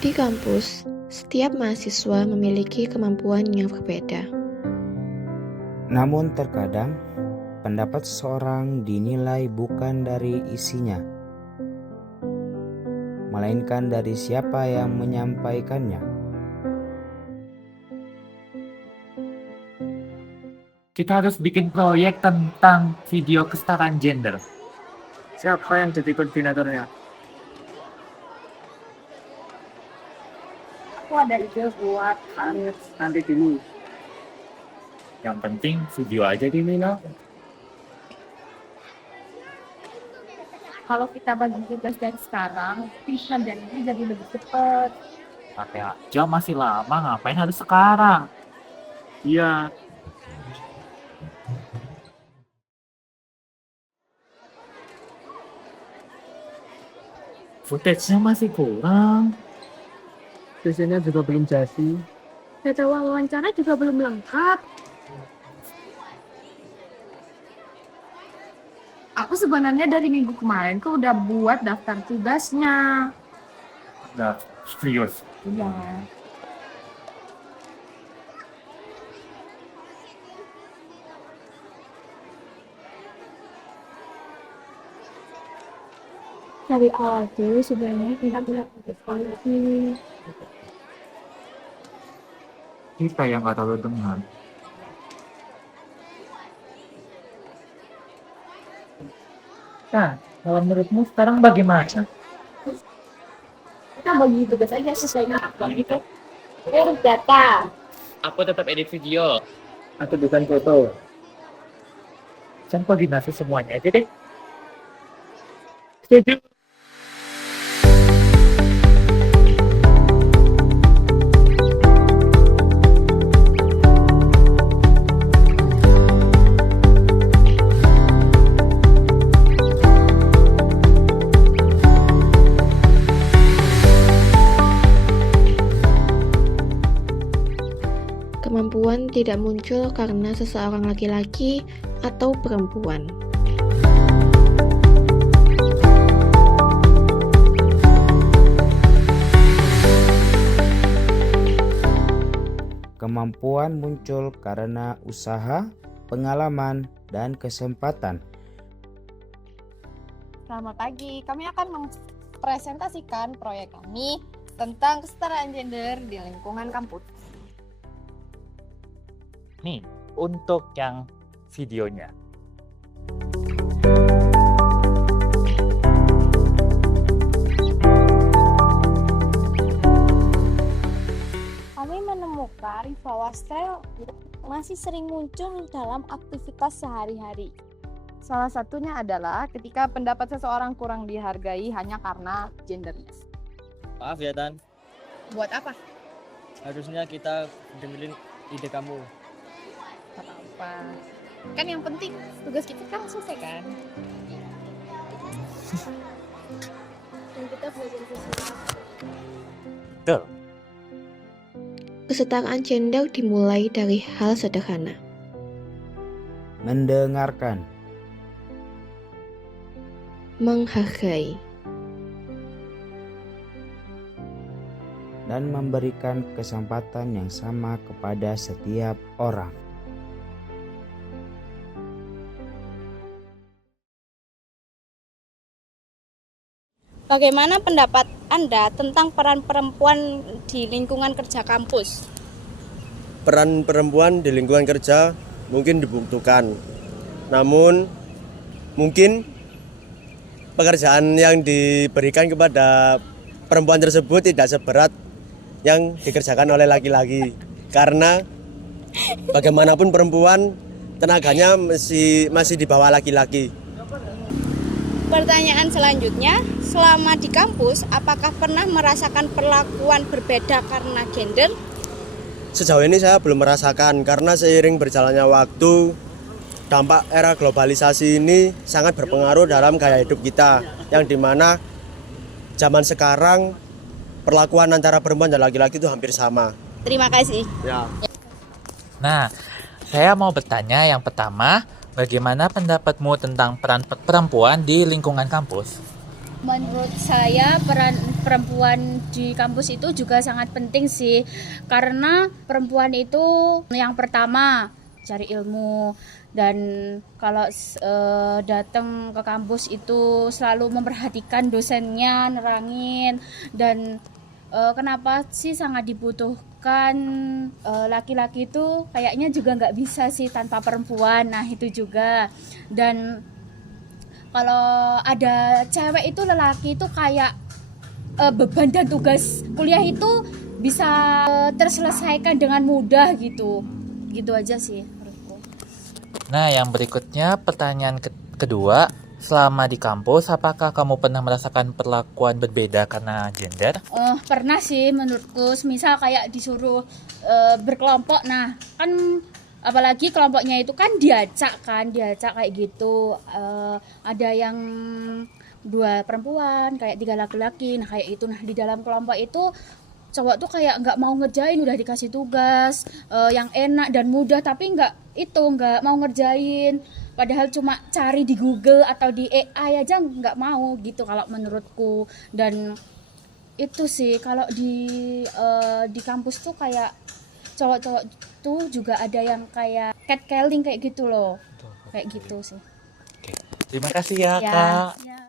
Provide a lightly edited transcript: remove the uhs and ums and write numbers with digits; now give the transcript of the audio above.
Di kampus, setiap mahasiswa memiliki kemampuan yang berbeda. Namun terkadang, pendapat seseorang dinilai bukan dari isinya, melainkan dari siapa yang menyampaikannya. Kita harus bikin proyek tentang video kesetaraan gender. Siapa yang jadi koordinatornya? Aku ada ide buat nanti dulu. Yang penting video aja dulu. Kalau kita bagi tugas dari sekarang, bisa dan ini jadi lebih cepat. Pakai aja masih lama, ngapain harus sekarang? Iya. Footage-nya masih kurang. Desainnya juga belum jadi. Data wawancara juga belum lengkap. Aku sebenarnya dari minggu kemarin kok udah buat daftar tugasnya. Nah, serius. Iya. Dari awal tuh sebenarnya tidak lagi. Kita yang nggak terlalu dengar. Nah, kalau menurutmu sekarang bagaimana? Kita bagi tugas aja sesuai dengan gitu. Urus data. Aku tetap edit video. Atau desain foto? Saya koordinasi semuanya aja deh. Setuju. Kemampuan tidak muncul karena seseorang laki-laki atau perempuan. Kemampuan muncul karena usaha, pengalaman, dan kesempatan. Selamat pagi, kami akan mempresentasikan proyek kami tentang kesetaraan gender di lingkungan kampus. Nih, untuk yang videonya. Kami menemukan bahwa stres masih sering muncul dalam aktivitas sehari-hari. Salah satunya adalah ketika pendapat seseorang kurang dihargai hanya karena gendernya. Maaf ya Tan, Buat apa? harusnya kita dengerin ide kamu. Apa? Kan yang penting tugas kita kan selesai kan? Dan kita belajar sesuatu. Betul. Kesetaraan gender dimulai dari hal sederhana. Mendengarkan, Menghargai, dan memberikan kesempatan yang sama kepada setiap orang. Bagaimana pendapat Anda tentang peran perempuan di lingkungan kerja kampus? Peran perempuan di lingkungan kerja mungkin dibutuhkan. Namun mungkin pekerjaan yang diberikan kepada perempuan tersebut tidak seberat yang dikerjakan oleh laki-laki. Karena bagaimanapun perempuan tenaganya masih di bawah laki-laki. Pertanyaan selanjutnya, selama di kampus, apakah pernah merasakan perlakuan berbeda karena gender? Sejauh ini saya belum merasakan karena seiring berjalannya waktu, dampak era globalisasi ini sangat berpengaruh dalam gaya hidup kita, yang dimana zaman sekarang perlakuan antara perempuan dan laki-laki itu hampir sama. Terima kasih. Ya. Nah, saya mau bertanya yang pertama, bagaimana pendapatmu tentang peran perempuan di lingkungan kampus? Menurut saya peran perempuan di kampus itu juga sangat penting sih, karena perempuan itu yang pertama cari ilmu, dan kalau datang ke kampus itu selalu memperhatikan dosennya, nerangin, dan kenapa sih sangat dibutuhkan laki-laki itu kayaknya juga nggak bisa sih tanpa perempuan. Nah itu juga, dan kalau ada cewek itu, lelaki itu kayak beban dan tugas kuliah itu bisa terselesaikan dengan mudah gitu aja sih menurutku. Nah, yang berikutnya pertanyaan kedua, selama di kampus apakah kamu pernah merasakan perlakuan berbeda karena gender? Pernah sih menurutku, misal kayak disuruh berkelompok, nah kan apalagi kelompoknya itu kan diacak kayak gitu, ada yang 2 perempuan, kayak 3 laki-laki, nah kayak itu. Nah di dalam kelompok itu cowok tuh kayak nggak mau ngerjain, udah dikasih tugas yang enak dan mudah, tapi nggak mau ngerjain, padahal cuma cari di Google atau di AI aja nggak mau gitu kalau menurutku. Dan itu sih kalau di kampus tuh kayak cowok-cowok tuh juga ada yang kayak catcalling kayak gitu loh, kayak gitu sih. Terima kasih ya, Ya, Kak. ya.